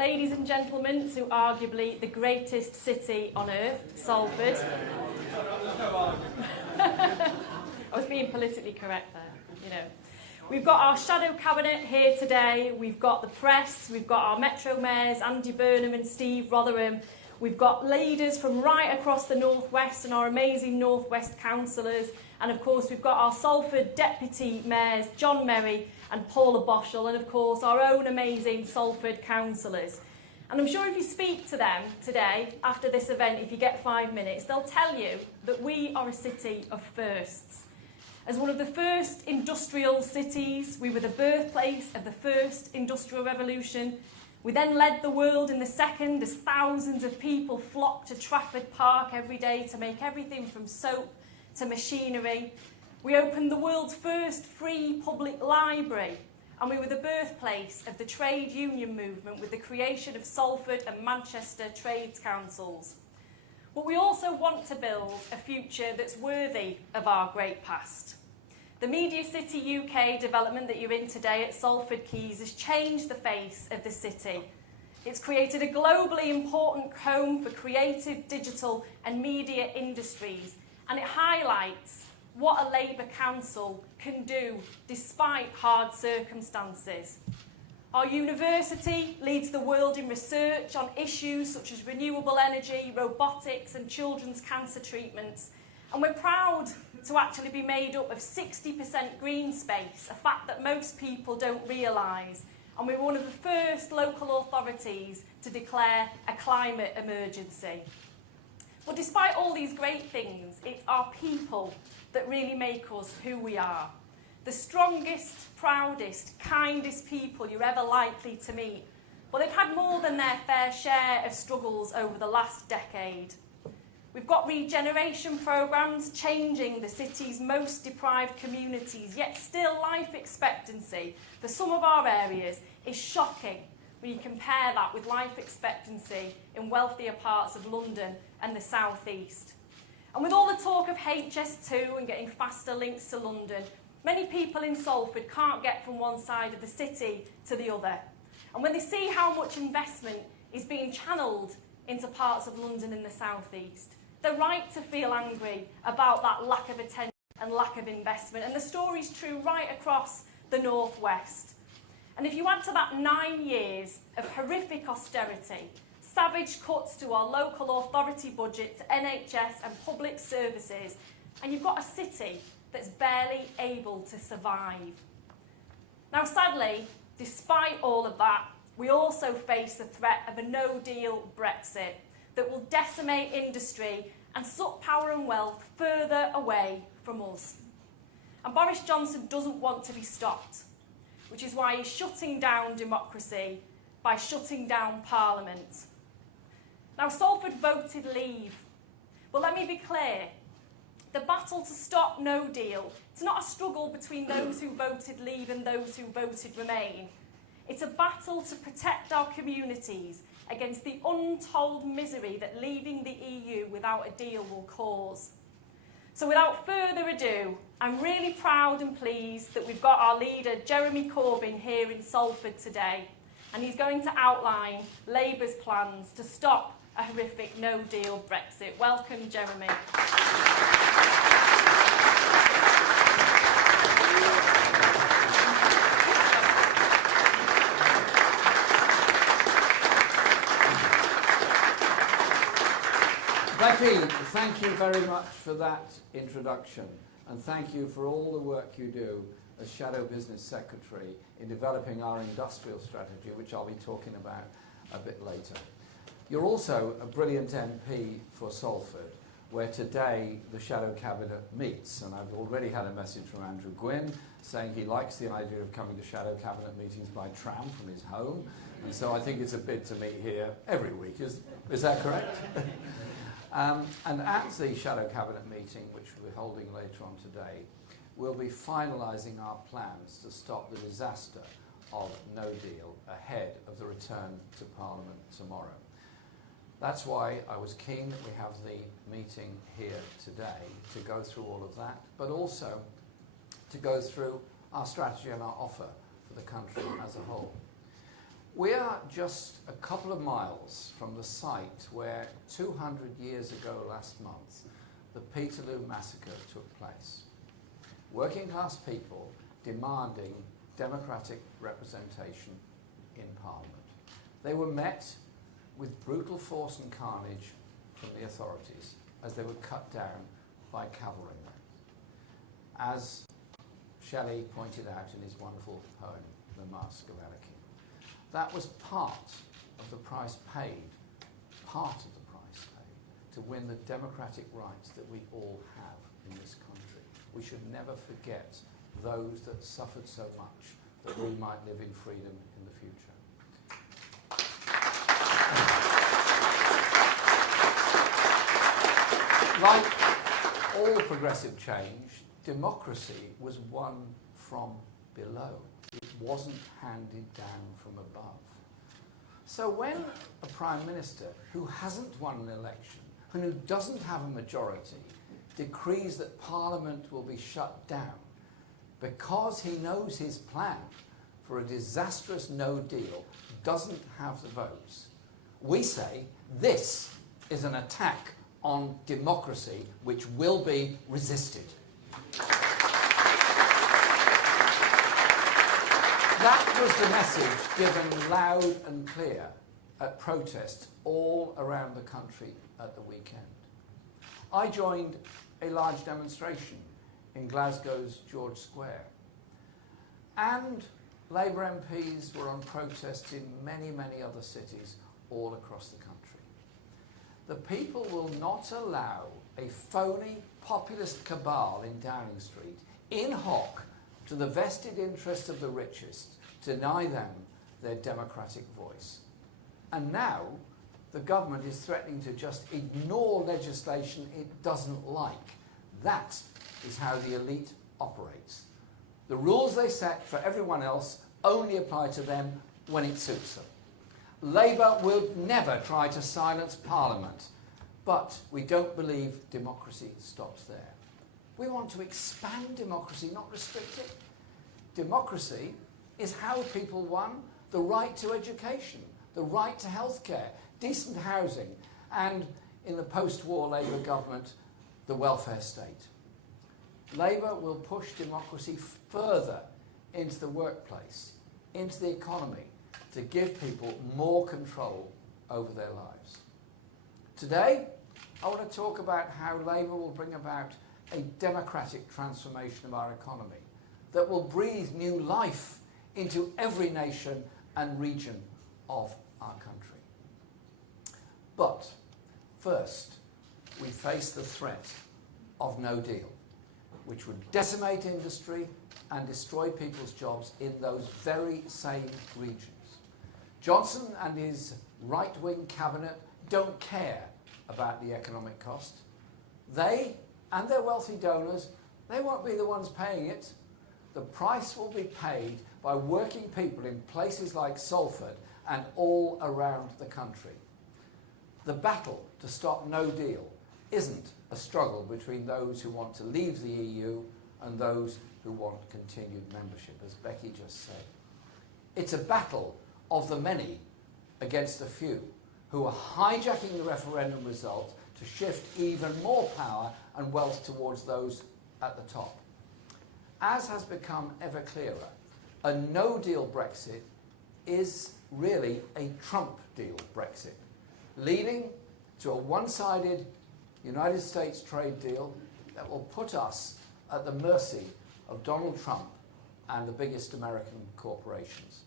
ladies and gentlemen, to arguably the greatest city on earth, Salford. I was being politically correct there, you know. We've got our shadow cabinet here today. We've got the press. We've got our Metro mayors, Andy Burnham and Steve Rotherham. We've got leaders from right across the North West and our amazing North West councillors. And of course, we've got our Salford deputy mayors, John Merry and Paula Boschel, and of course, our own amazing Salford councillors. And I'm sure if you speak to them today, after this event, if you get 5 minutes, they'll tell you that we are a city of firsts. As one of the first industrial cities, we were the birthplace of the first industrial revolution. We then led the world in the second as thousands of people flocked to Trafford Park every day to make everything from soap to machinery. We opened the world's first free public library, and we were the birthplace of the trade union movement with the creation of Salford and Manchester Trades Councils. But we also want to build a future that's worthy of our great past. The Media City UK development that you're in today at Salford Quays has changed the face of the city. It's created a globally important home for creative, digital and media industries, and it highlights what a Labour council can do despite hard circumstances. Our university leads the world in research on issues such as renewable energy, robotics and children's cancer treatments. And we're proud to actually be made up of 60% green space, a fact that most people don't realise. And we're one of the first local authorities to declare a climate emergency. But despite all these great things, it's our people that really make us who we are. The strongest, proudest, kindest people you're ever likely to meet. Well, they've had more than their fair share of struggles over the last decade. We've got regeneration programmes changing the city's most deprived communities, yet still life expectancy for some of our areas is shocking when you compare that with life expectancy in wealthier parts of London and the South East. And with all the talk of HS2 and getting faster links to London, many people in Salford can't get from one side of the city to the other. And when they see how much investment is being channelled into parts of London in the South East, they're right to feel angry about that lack of attention and lack of investment. And the story's true right across the North West. And if you add to that 9 years of horrific austerity, savage cuts to our local authority budget, to NHS and public services, and you've got a city that's barely able to survive. Now, sadly, despite all of that, we also face the threat of a no-deal Brexit that will decimate industry and suck power and wealth further away from us. And Boris Johnson doesn't want to be stopped, which is why he's shutting down democracy by shutting down Parliament. Now, Salford voted leave. But let me be clear, the battle to stop no deal, it's not a struggle between those who voted leave and those who voted remain. It's a battle to protect our communities against the untold misery that leaving the EU without a deal will cause. So without further ado, I'm really proud and pleased that we've got our leader, Jeremy Corbyn, here in Salford today. And he's going to outline Labour's plans to stop a horrific no-deal Brexit. Welcome, Jeremy. Becky, thank you very much for that introduction, and thank you for all the work you do as Shadow Business Secretary in developing our industrial strategy, which I'll be talking about a bit later. You're also a brilliant MP for Salford, where today the Shadow Cabinet meets, and I've already had a message from Andrew Gwynn saying he likes the idea of coming to Shadow Cabinet meetings by tram from his home, and so I think it's a bid to meet here every week. Is that correct? And at the Shadow Cabinet meeting, which we're holding later on today, we'll be finalising our plans to stop the disaster of no deal ahead of the return to Parliament tomorrow. That's why I was keen that we have the meeting here today to go through all of that, but also to go through our strategy and our offer for the country as a whole. We are just a couple of miles from the site where 200 years ago last month, the Peterloo Massacre took place. Working class people demanding democratic representation in Parliament. They were met with brutal force and carnage from the authorities as they were cut down by cavalrymen. As Shelley pointed out in his wonderful poem, The Mask of Anakin. That was part of the price paid to win the democratic rights that we all have in this country. We should never forget those that suffered so much that we might live in freedom in the future. Like all progressive change, democracy was won from below. It wasn't handed down from above. So when a Prime Minister who hasn't won an election and who doesn't have a majority decrees that Parliament will be shut down because he knows his plan for a disastrous no deal doesn't have the votes, we say this is an attack on democracy which will be resisted. That was the message given loud and clear at protests all around the country at the weekend. I joined a large demonstration in Glasgow's George Square, and Labour MPs were on protest in many, many other cities all across the country. The people will not allow a phony populist cabal in Downing Street, in hoc to the vested interest of the richest, to deny them their democratic voice. And now the government is threatening to just ignore legislation it doesn't like. That is how the elite operates. The rules they set for everyone else only apply to them when it suits them. Labour will never try to silence Parliament, but we don't believe democracy stops there. We want to expand democracy, not restrict it. Democracy is how people won the right to education, the right to healthcare, decent housing, and in the post-war Labour government, the welfare state. Labour will push democracy further into the workplace, into the economy, to give people more control over their lives. Today, I want to talk about how Labour will bring about a democratic transformation of our economy that will breathe new life into every nation and region of our country. But first, we face the threat of no deal, which would decimate industry and destroy people's jobs in those very same regions. Johnson and his right-wing cabinet don't care about the economic cost. They and their wealthy donors, they won't be the ones paying it. The price will be paid by working people in places like Salford and all around the country. The battle to stop no deal isn't a struggle between those who want to leave the EU and those who want continued membership, as Becky just said. It's a battle of the many against the few, who are hijacking the referendum result to shift even more power and wealth towards those at the top. As has become ever clearer, a no-deal Brexit is really a Trump deal Brexit, leading to a one-sided United States trade deal that will put us at the mercy of Donald Trump and the biggest American corporations.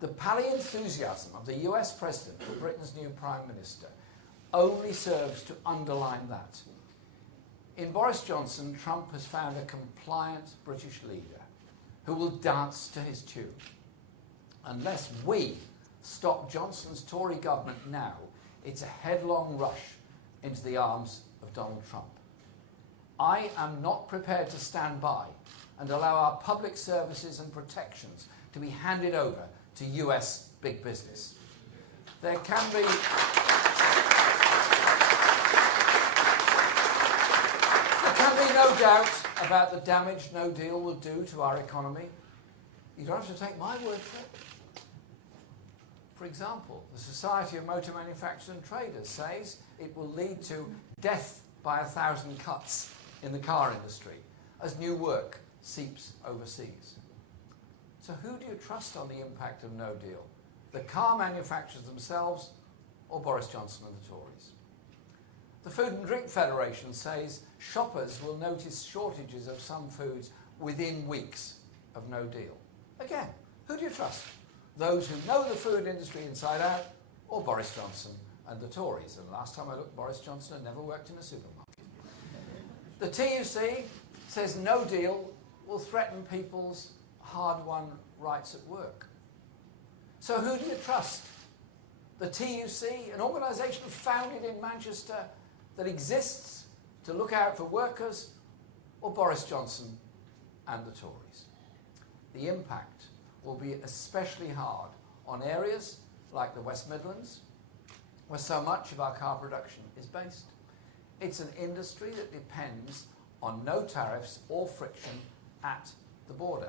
The pally enthusiasm of the US President for Britain's new Prime Minister only serves to underline that. In Boris Johnson, Trump has found a compliant British leader who will dance to his tune. Unless we stop Johnson's Tory government now, it's a headlong rush into the arms of Donald Trump. I am not prepared to stand by and allow our public services and protections to be handed over to US big business. There can be no doubt about the damage no deal will do to our economy. You don't have to take my word for it. For example, the Society of Motor Manufacturers and Traders says it will lead to death by 1,000 cuts in the car industry as new work seeps overseas. So who do you trust on the impact of no deal? The car manufacturers themselves or Boris Johnson and the Tories? The Food and Drink Federation says shoppers will notice shortages of some foods within weeks of no deal. Again, who do you trust? Those who know the food industry inside out or Boris Johnson and the Tories? And last time I looked, Boris Johnson had never worked in a supermarket. The TUC says no deal will threaten people's hard-won rights at work. So who do you trust? The TUC, an organisation founded in Manchester that exists to look out for workers, or Boris Johnson and the Tories? The impact will be especially hard on areas like the West Midlands, where so much of our car production is based. It's an industry that depends on no tariffs or friction at the border.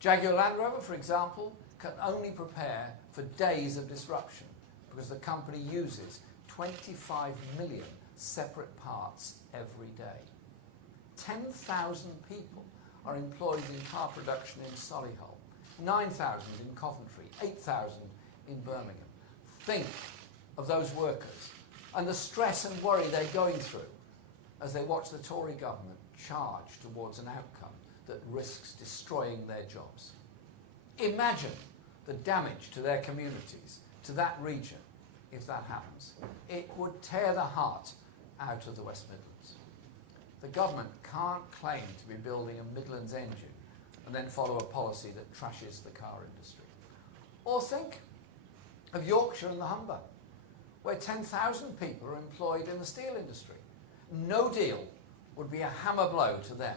Jaguar Land Rover, for example, can only prepare for days of disruption because the company uses 25 million separate parts every day. 10,000 people are employed in car production in Solihull, 9,000 in Coventry, 8,000 in Birmingham. Think of those workers and the stress and worry they're going through as they watch the Tory government charge towards an outcome that risks destroying their jobs. Imagine the damage to their communities, to that region, if that happens. It would tear the heart out of the West Midlands. The government can't claim to be building a Midlands engine and then follow a policy that trashes the car industry. Or think of Yorkshire and the Humber, where 10,000 people are employed in the steel industry. No deal would be a hammer blow to them,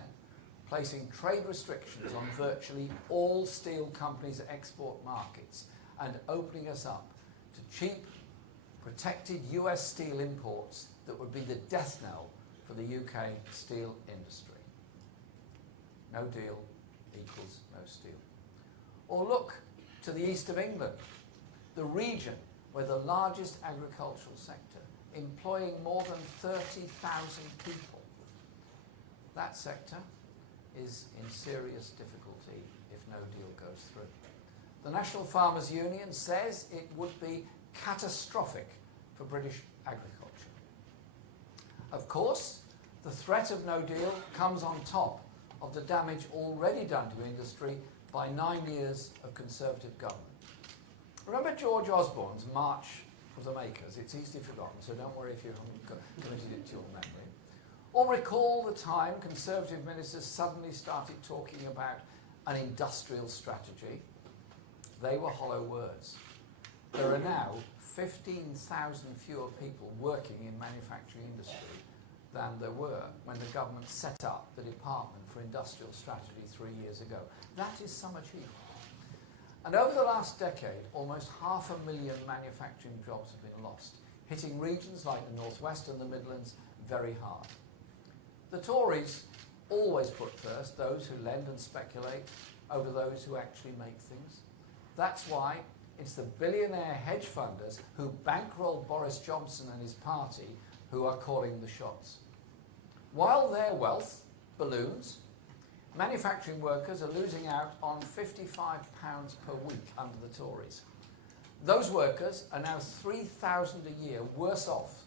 placing trade restrictions on virtually all steel companies' export markets and opening us up to cheap, protected US steel imports that would be the death knell for the UK steel industry. No deal equals no steel. Or look to the east of England, the region where the largest agricultural sector, employing more than 30,000 people. That sector is in serious difficulty if no deal goes through. The National Farmers Union says it would be catastrophic for British agriculture. Of course, the threat of no deal comes on top of the damage already done to industry by 9 years of Conservative government. Remember George Osborne's March of the Makers? It's easily forgotten, so don't worry if you haven't committed it to your memory. Or recall the time Conservative ministers suddenly started talking about an industrial strategy. They were hollow words. There are now 15,000 fewer people working in manufacturing industry than there were when the government set up the Department for Industrial Strategy 3 years ago. That is some achievement. And over the last decade, almost 500,000 manufacturing jobs have been lost, hitting regions like the North West and the Midlands very hard. The Tories always put first those who lend and speculate over those who actually make things. That's why it's the billionaire hedge funders who bankrolled Boris Johnson and his party who are calling the shots. While their wealth balloons, manufacturing workers are losing out on £55 per week under the Tories. Those workers are now £3,000 a year worse off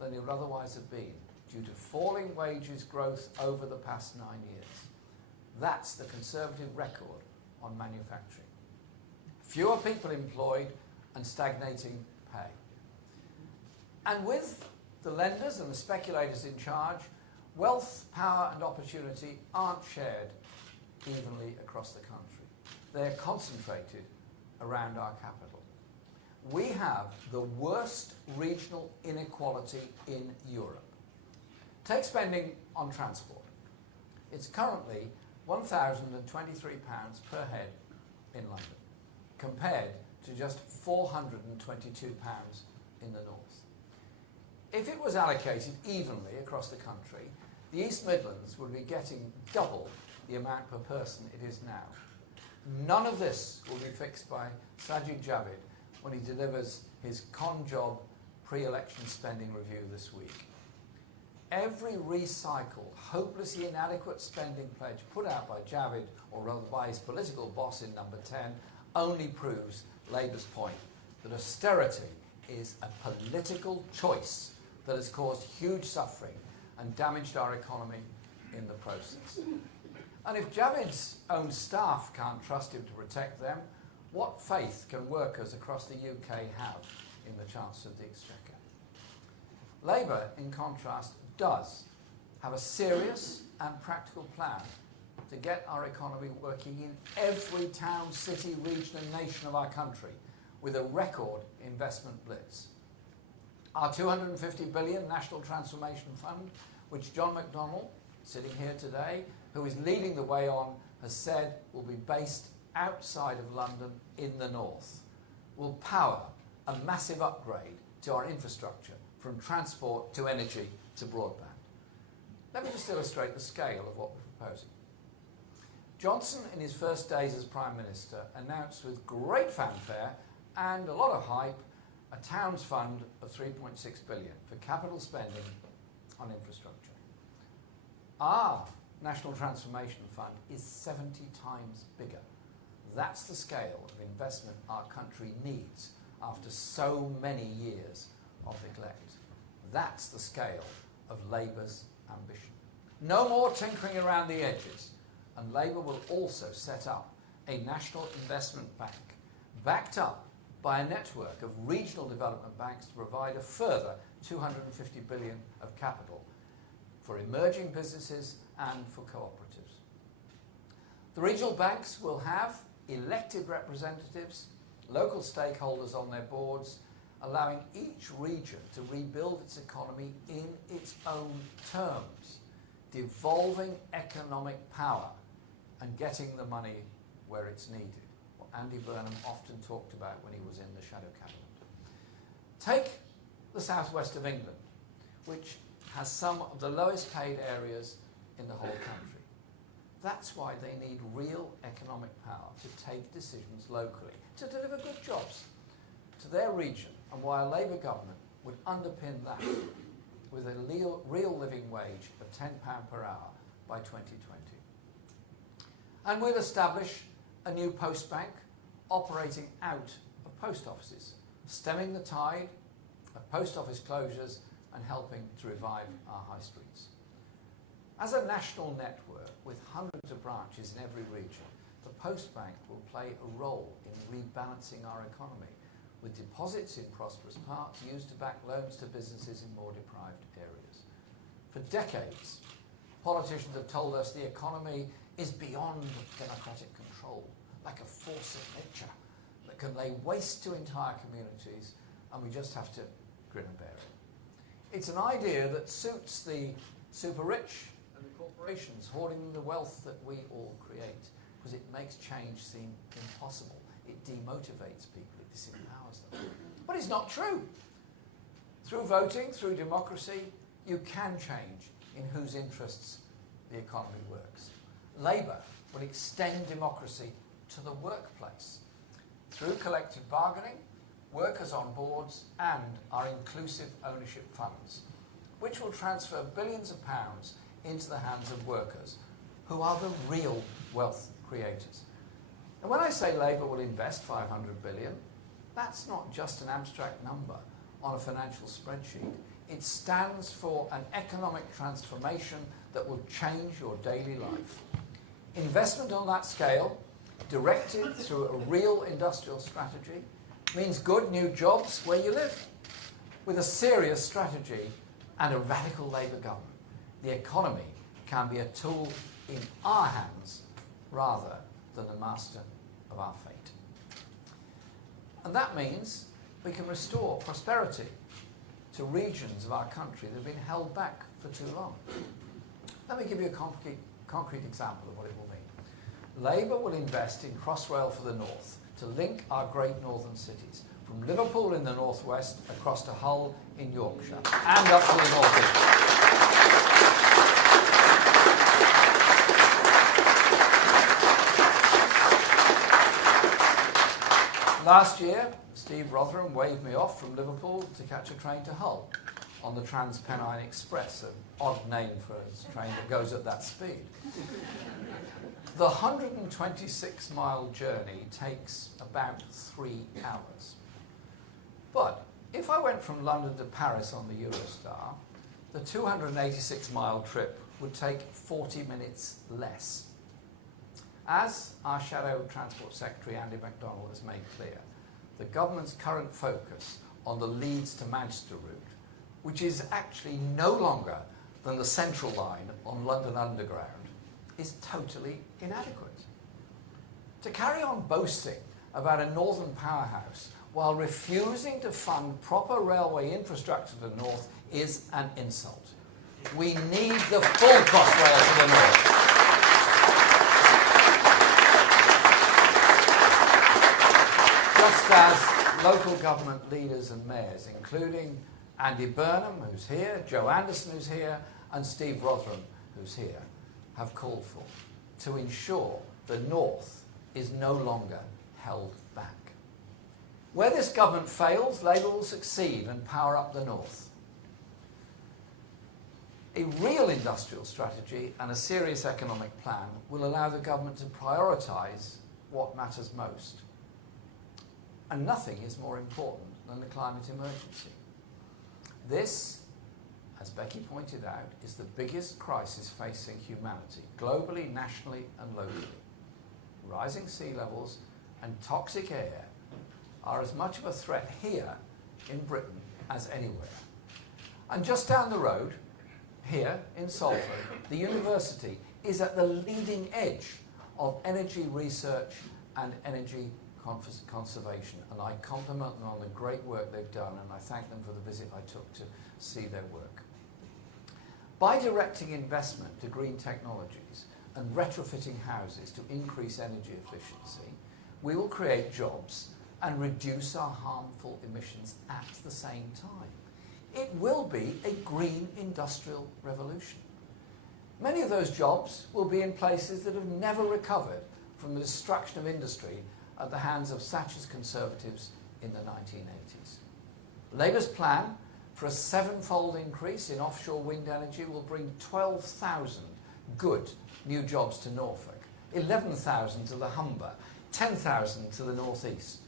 than they would otherwise have been due to falling wages growth over the past 9 years. That's the Conservative record on manufacturing. Fewer people employed and stagnating pay. And with the lenders and the speculators in charge, wealth, power and opportunity aren't shared evenly across the country. They're concentrated around our capital. We have the worst regional inequality in Europe. Take spending on transport. It's currently £1,023 per head in London, compared to just £422 in the north. If it was allocated evenly across the country, the East Midlands would be getting double the amount per person it is now. None of this will be fixed by Sajid Javid when he delivers his con job pre-election spending review this week. Every recycled, hopelessly inadequate spending pledge put out by Javid, or rather by his political boss in number 10, only proves Labour's point that austerity is a political choice that has caused huge suffering and damaged our economy in the process. And if Javid's own staff can't trust him to protect them, what faith can workers across the UK have in the Chancellor of the Exchequer? Labour, in contrast, does have a serious and practical plan to get our economy working in every town, city, region and nation of our country with a record investment blitz. Our £250 billion National Transformation Fund, which John McDonnell, sitting here today, who is leading the way on, has said will be based outside of London in the north, will power a massive upgrade to our infrastructure from transport to energy to broadband. Let me just illustrate the scale of what we're proposing. Johnson, in his first days as Prime Minister, announced with great fanfare and a lot of hype a Towns Fund of £3.6 billion for capital spending on infrastructure. Our National Transformation Fund is 70 times bigger. That's the scale of investment our country needs after so many years of neglect. That's the scale of Labour's ambition. No more tinkering around the edges, and Labour will also set up a national investment bank backed up by a network of regional development banks to provide a further £250 billion of capital for emerging businesses and for cooperatives. The regional banks will have elected representatives, local stakeholders on their boards, allowing each region to rebuild its economy in its own terms, devolving economic power and getting the money where it's needed, what Andy Burnham often talked about when he was in the shadow cabinet. Take the southwest of England, which has some of the lowest paid areas in the whole country. That's why they need real economic power to take decisions locally, to deliver good jobs to their region, and why a Labour government would underpin that with a real living wage of £10 per hour by 2020. And we'll establish a new post bank operating out of post offices, stemming the tide of post office closures and helping to revive our high streets. As a national network with hundreds of branches in every region, the post bank will play a role in rebalancing our economy, with deposits in prosperous parts used to back loans to businesses in more deprived areas. For decades, politicians have told us the economy is beyond democratic control, like a force of nature that can lay waste to entire communities, and we just have to grin and bear it. It's an idea that suits the super rich and the corporations hoarding the wealth that we all create, because it makes change seem impossible. It demotivates people, it disempowers them. But it's not true. Through voting, through democracy, you can change in whose interests the economy works. Labour will extend democracy to the workplace through collective bargaining, workers on boards and our inclusive ownership funds, which will transfer billions of pounds into the hands of workers who are the real wealth creators. And when I say Labour will invest £500 billion, that's not just an abstract number on a financial spreadsheet. It stands for an economic transformation that will change your daily life. Investment on that scale, directed through a real industrial strategy, means good new jobs where you live. With a serious strategy and a radical Labour government, the economy can be a tool in our hands rather than the master of our fate. And that means we can restore prosperity to regions of our country that have been held back for too long. Let me give you a concrete example of what it will mean. Labour will invest in Crossrail for the north to link our great northern cities, from Liverpool in the northwest across to Hull in Yorkshire and up to the northeast. Last year, Steve Rotherham waved me off from Liverpool to catch a train to Hull on the Transpennine Express, an odd name for a train that goes at that speed. The 126-mile journey takes about 3 hours. But if I went from London to Paris on the Eurostar, the 286-mile trip would take 40 minutes less. As our Shadow Transport Secretary Andy MacDonald has made clear, the government's current focus on the Leeds to Manchester route, which is actually no longer than the Central Line on London Underground, is totally inadequate. To carry on boasting about a northern powerhouse while refusing to fund proper railway infrastructure to the north is an insult. We need the full Crossrail to the north. Just as local government leaders and mayors, including Andy Burnham, who's here, Joe Anderson, who's here, and Steve Rotherham, who's here, have called for, to ensure the north is no longer held back. Where this government fails, Labour will succeed and power up the north. A real industrial strategy and a serious economic plan will allow the government to prioritise what matters most. And nothing is more important than the climate emergency. This, as Becky pointed out, is the biggest crisis facing humanity, globally, nationally and locally. Rising sea levels and toxic air are as much of a threat here in Britain as anywhere. And just down the road, here in Salford, the university is at the leading edge of energy research and energy conservation, and I compliment them on the great work they've done, and I thank them for the visit I took to see their work. By directing investment to green technologies and retrofitting houses to increase energy efficiency, we will create jobs and reduce our harmful emissions at the same time. It will be a green industrial revolution. Many of those jobs will be in places that have never recovered from the destruction of industry at the hands of Thatcher's Conservatives in the 1980s. Labour's plan for a 7-fold increase in offshore wind energy will bring 12,000 good new jobs to Norfolk, 11,000 to the Humber, 10,000 to the North East.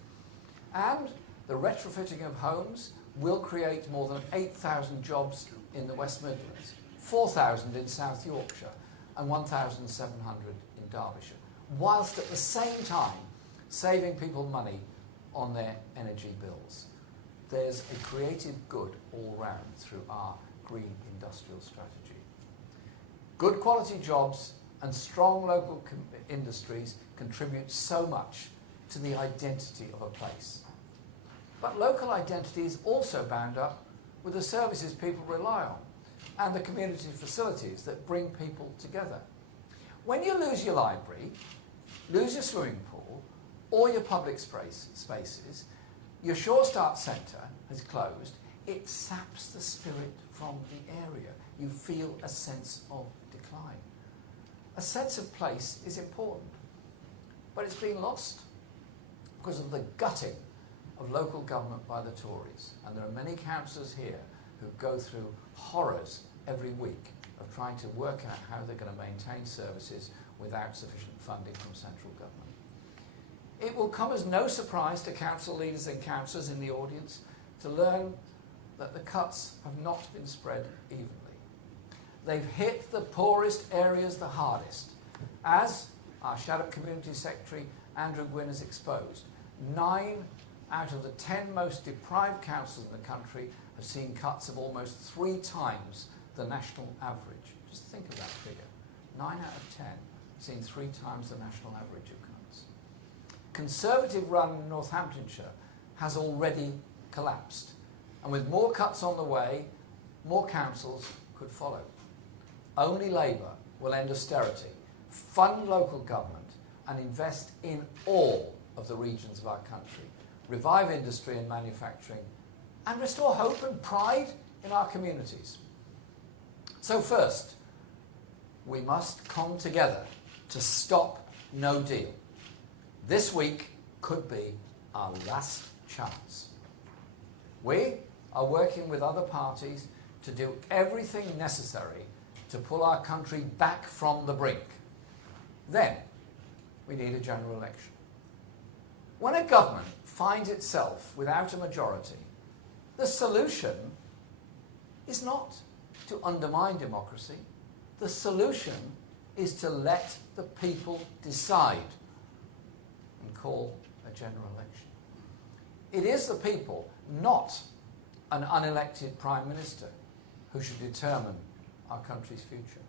And the retrofitting of homes will create more than 8,000 jobs in the West Midlands, 4,000 in South Yorkshire and 1,700 in Derbyshire, whilst at the same time saving people money on their energy bills. There's a creative good all round through our green industrial strategy. Good quality jobs and strong local industries contribute so much to the identity of a place. But local identity is also bound up with the services people rely on and the community facilities that bring people together. When you lose your library, lose your swimming pool, or your public spaces, your Shore Start Centre has closed, it saps the spirit from the area. You feel a sense of decline. A sense of place is important, but it's been lost because of the gutting of local government by the Tories. And there are many councillors here who go through horrors every week of trying to work out how they're going to maintain services without sufficient funding from central government. It will come as no surprise to council leaders and councillors in the audience to learn that the cuts have not been spread evenly. They've hit the poorest areas the hardest. As our Shadow Community Secretary Andrew Gwynn has exposed, 9 out of the 10 most deprived councils in the country have seen cuts of almost 3 times the national average. Just think of that figure. 9 out of 10 have seen 3 times the national average of cuts. Conservative-run Northamptonshire has already collapsed, and with more cuts on the way, more councils could follow. Only Labour will end austerity, fund local government, and invest in all of the regions of our country, revive industry and manufacturing, and restore hope and pride in our communities. So first, we must come together to stop no deal. This week could be our last chance. We are working with other parties to do everything necessary to pull our country back from the brink. Then we need a general election. When a government finds itself without a majority, the solution is not to undermine democracy. The solution is to let the people decide and call a general election. It is the people, not an unelected Prime Minister, who should determine our country's future.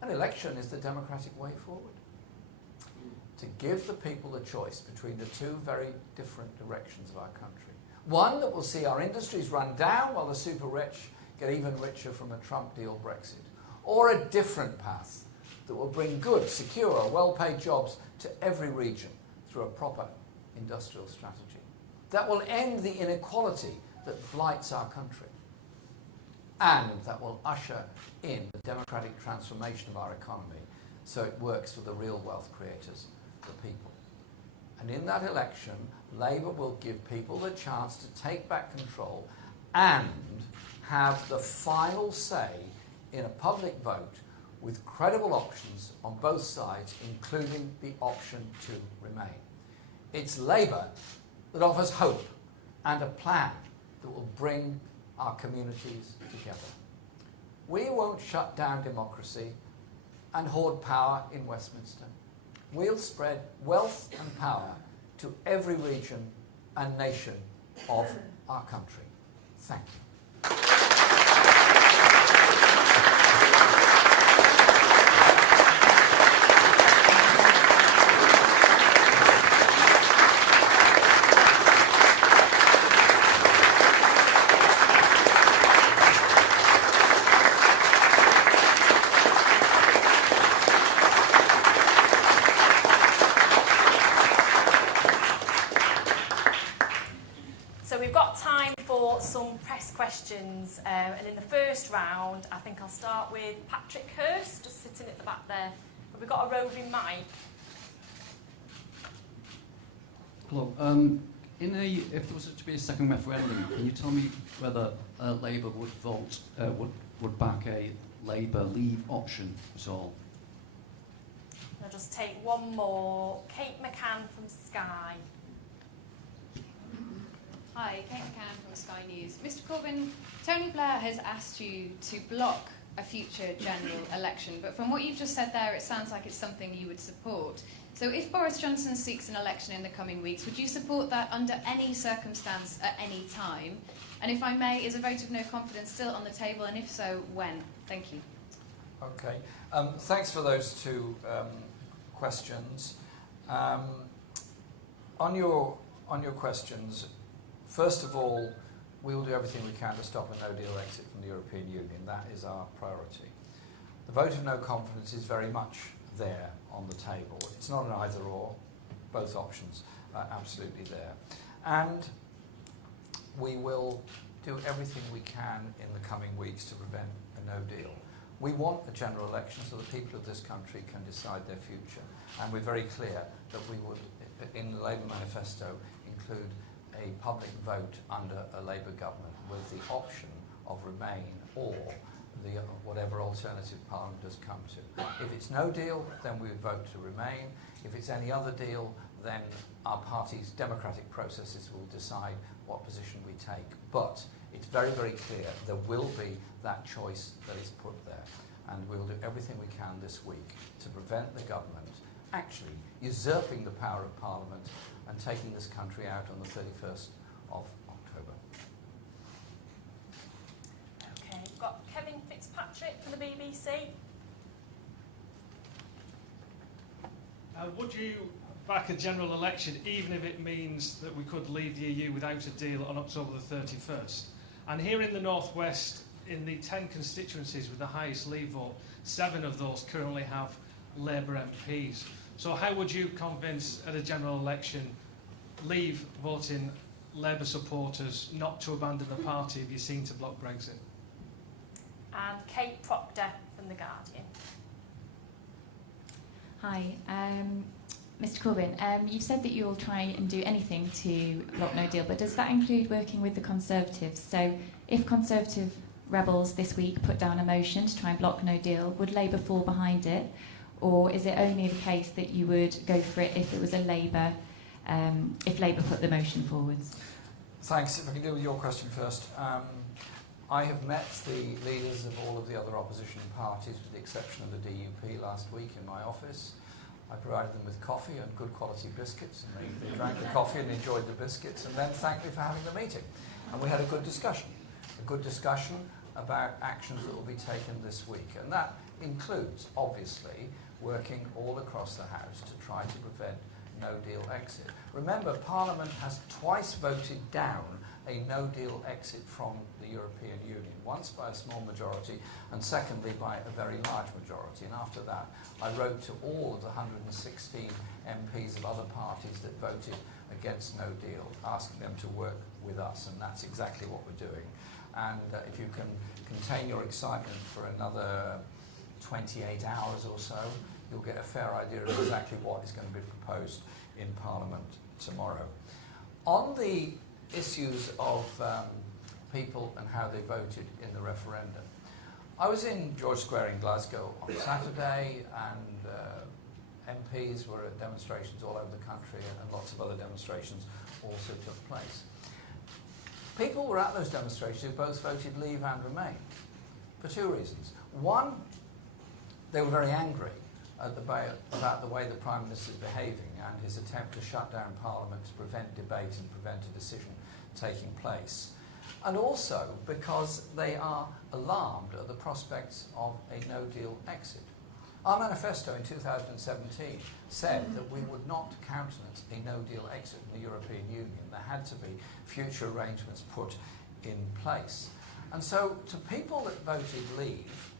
An election is the democratic way forward. To give the people the choice between the two very different directions of our country. One that will see our industries run down while the super rich get even richer from a Trump deal Brexit. Or a different path that will bring good, secure, well-paid jobs to every region through a proper industrial strategy. That will end the inequality that blights our country. And that will usher in the democratic transformation of our economy so it works for the real wealth creators, the people. And in that election, Labour will give people the chance to take back control and have the final say in a public vote with credible options on both sides, including the option to remain. It's Labour that offers hope and a plan that will bring our communities together. We won't shut down democracy and hoard power in Westminster. We'll spread wealth and power to every region and nation of our country. Thank you. Some press questions, and in the first round I think I'll start with Patrick Hurst, just sitting at the back there. Have we got a roving mic? Hello. If there was to be a second referendum, can you tell me whether Labour would vote would back a Labour Leave option at all? I'll just take one more. Kate McCann from Sky. Hi, Kate McCann from Sky News. Mr Corbyn, Tony Blair has asked you to block a future general election, but from what you've just said there, it sounds like it's something you would support. So if Boris Johnson seeks an election in the coming weeks, would you support that under any circumstance at any time? And if I may, is a vote of no confidence still on the table, and if so, when? Thank you. Okay. Thanks for those two questions. On your questions, first of all, we will do everything we can to stop a no-deal exit from the European Union. That is our priority. The vote of no confidence is very much there on the table. It's not an either-or. Both options are absolutely there. And we will do everything we can in the coming weeks to prevent a no-deal. We want a general election so the people of this country can decide their future. And we're very clear that we would, in the Labour manifesto, include a public vote under a Labour government with the option of Remain or whatever alternative Parliament has come to. If it's no deal, then we would vote to Remain. If it's any other deal, then our party's democratic processes will decide what position we take. But it's very, very clear there will be that choice that is put there. And we'll do everything we can this week to prevent the government actually usurping the power of Parliament and taking this country out on the 31st of October. Okay, we've got Kevin Fitzpatrick from the BBC. Would you back a general election even if it means that we could leave the EU without a deal on October the 31st? And here in the North West, in the 10 constituencies with the highest Leave vote, 7 of those currently have Labour MPs. So how would you convince at a general election Leave voting Labour supporters not to abandon the party if you're seen to block Brexit? And Kate Proctor from The Guardian. Hi. Mr Corbyn, you've said that you'll try and do anything to block no deal, but does that include working with the Conservatives? So if Conservative rebels this week put down a motion to try and block no deal, would Labour fall behind it? Or is it only the case that you would go for it if it was a Labour, if Labour put the motion forwards? Thanks. If I can deal with your question first. I have met the leaders of all of the other opposition parties, with the exception of the DUP, last week in my office. I provided them with coffee and good quality biscuits, and they drank the coffee and enjoyed the biscuits, and then thanked me for having the meeting. And we had a good discussion about actions that will be taken this week. And that includes, obviously, working all across the House to try to prevent no-deal exit. Remember, Parliament has twice voted down a no-deal exit from the European Union, once by a small majority and secondly by a very large majority. And after that, I wrote to all of the 116 MPs of other parties that voted against no deal, asking them to work with us, and that's exactly what we're doing. And if you can contain your excitement for another 28 hours or so, you'll get a fair idea of exactly what is going to be proposed in Parliament tomorrow. On the issues of people and how they voted in the referendum, I was in George Square in Glasgow on Saturday, and MPs were at demonstrations all over the country, and lots of other demonstrations also took place. People were at those demonstrations who both voted Leave and Remain for two reasons. One, they were very angry about the way the Prime Minister is behaving and his attempt to shut down Parliament to prevent debate and prevent a decision taking place. And also because they are alarmed at the prospects of a no-deal exit. Our manifesto in 2017 said that we would not countenance a no-deal exit from the European Union. There had to be future arrangements put in place. And so to people that voted Leave,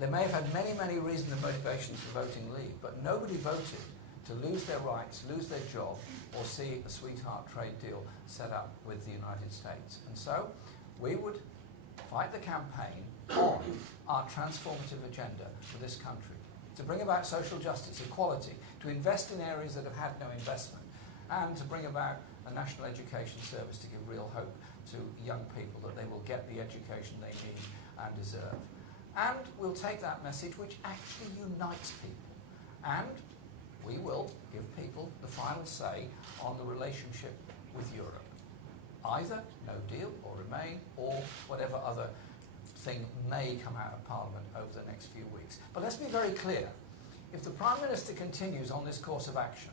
they may have had many, many reasons and motivations for voting Leave, but nobody voted to lose their rights, lose their job, or see a sweetheart trade deal set up with the United States. And so we would fight the campaign on our transformative agenda for this country, to bring about social justice, equality, to invest in areas that have had no investment, and to bring about a national education service to give real hope to young people that they will get the education they need and deserve. And we'll take that message, which actually unites people, and we will give people the final say on the relationship with Europe. Either no deal or Remain, or whatever other thing may come out of Parliament over the next few weeks. But let's be very clear. If the Prime Minister continues on this course of action,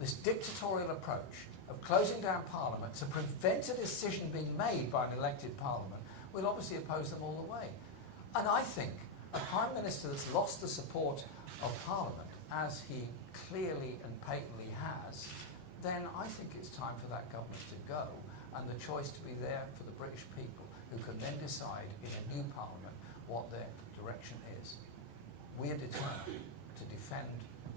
this dictatorial approach of closing down Parliament to prevent a decision being made by an elected Parliament, we'll obviously oppose them all the way. And I think a Prime Minister that's lost the support of Parliament, as he clearly and patently has, then I think it's time for that government to go, and the choice to be there for the British people, who can then decide in a new Parliament what their direction is. We are determined to defend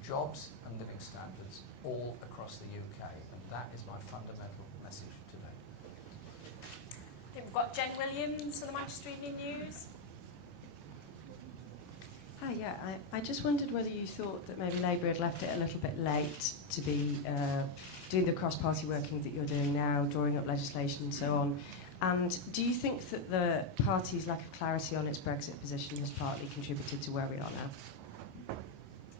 jobs and living standards all across the UK, and that is my fundamental message today. I think we've got Jen Williams from the Manchester Evening News. Hi, yeah, I just wondered whether you thought that maybe Labour had left it a little bit late to be doing the cross-party working that you're doing now, drawing up legislation and so on. And do you think that the party's lack of clarity on its Brexit position has partly contributed to where we are now?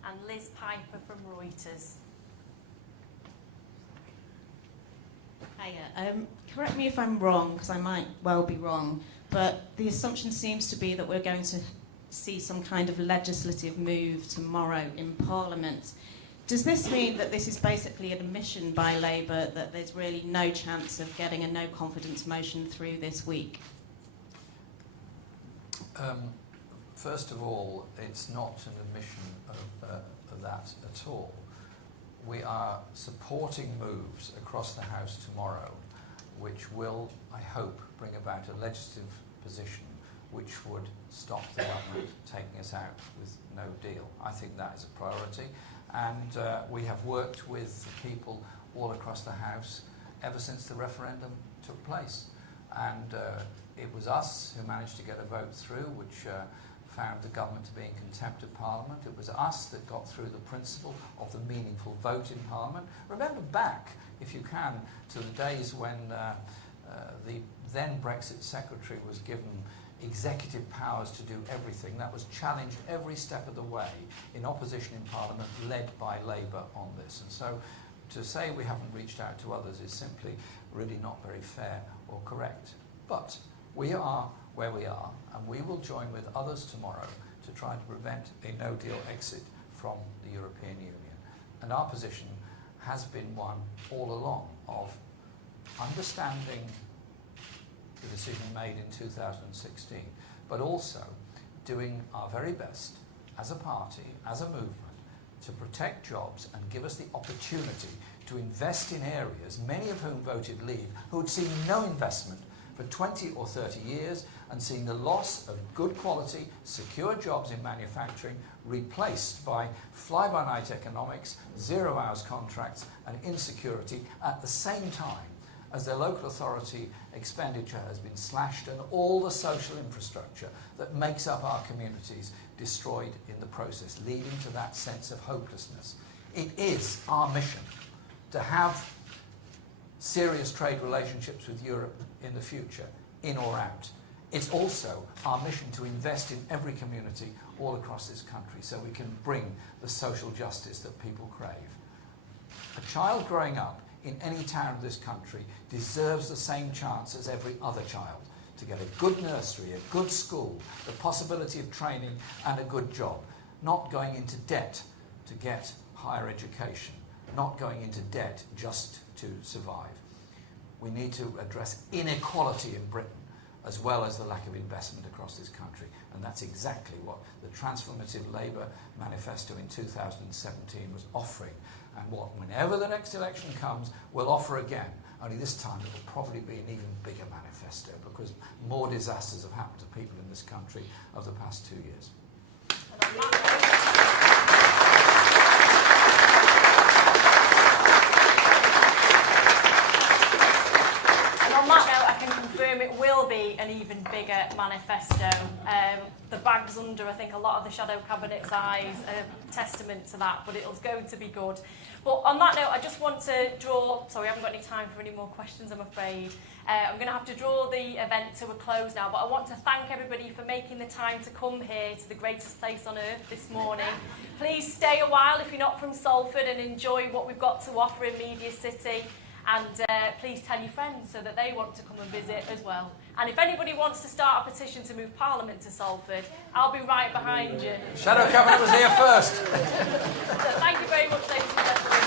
And Liz Piper from Reuters. Hiya. Correct me if I'm wrong, because I might well be wrong, but the assumption seems to be that we're going to see some kind of legislative move tomorrow in Parliament. Does this mean that this is basically an admission by Labour that there's really no chance of getting a no-confidence motion through this week? First of all, it's not an admission of that at all. We are supporting moves across the House tomorrow which will, I hope, bring about a legislative position which would stop the government taking us out with no deal. I think that is a priority. And we have worked with people all across the House ever since the referendum took place. And it was us who managed to get a vote through, which found the government to be in contempt of Parliament. It was us that got through the principle of the meaningful vote in Parliament. Remember back, if you can, to the days when the then Brexit Secretary was given executive powers to do everything. That was challenged every step of the way in opposition in Parliament, led by Labour on this. And so to say we haven't reached out to others is simply really not very fair or correct. But we are where we are, and we will join with others tomorrow to try to prevent a no-deal exit from the European Union. And our position has been one all along of understanding the decision made in 2016, but also doing our very best as a party, as a movement, to protect jobs and give us the opportunity to invest in areas, many of whom voted Leave, who had seen no investment for 20 or 30 years and seen the loss of good quality, secure jobs in manufacturing replaced by fly-by-night economics, zero-hours contracts and insecurity at the same time as their local authority expenditure has been slashed and all the social infrastructure that makes up our communities destroyed in the process, leading to that sense of hopelessness. It is our mission to have serious trade relationships with Europe in the future, in or out. It's also our mission to invest in every community all across this country so we can bring the social justice that people crave. A child growing up in any town of this country deserves the same chance as every other child to get a good nursery, a good school, the possibility of training and a good job, not going into debt to get higher education, not going into debt just to survive. We need to address inequality in Britain as well as the lack of investment across this country, and that's exactly what the transformative Labour manifesto in 2017 was offering, and what, whenever the next election comes, we'll offer again, only this time it will probably be an even bigger manifesto because more disasters have happened to people in this country over the past 2 years. And on that note, I can confirm it will be an even bigger manifesto. The bag's under, I think, a lot of the Shadow Cabinet's eyes, a testament to that, but it's going to be good. But on that note, I just want to draw, sorry, I haven't got any time for any more questions, I'm afraid. I'm going to have to draw the event to a close now, but I want to thank everybody for making the time to come here to the greatest place on earth this morning. Please stay a while if you're not from Salford and enjoy what we've got to offer in Media City. And please tell your friends so that they want to come and visit as well. And if anybody wants to start a petition to move Parliament to Salford, I'll be right behind you. Shadow Cabinet was here first. So thank you very much, ladies and gentlemen.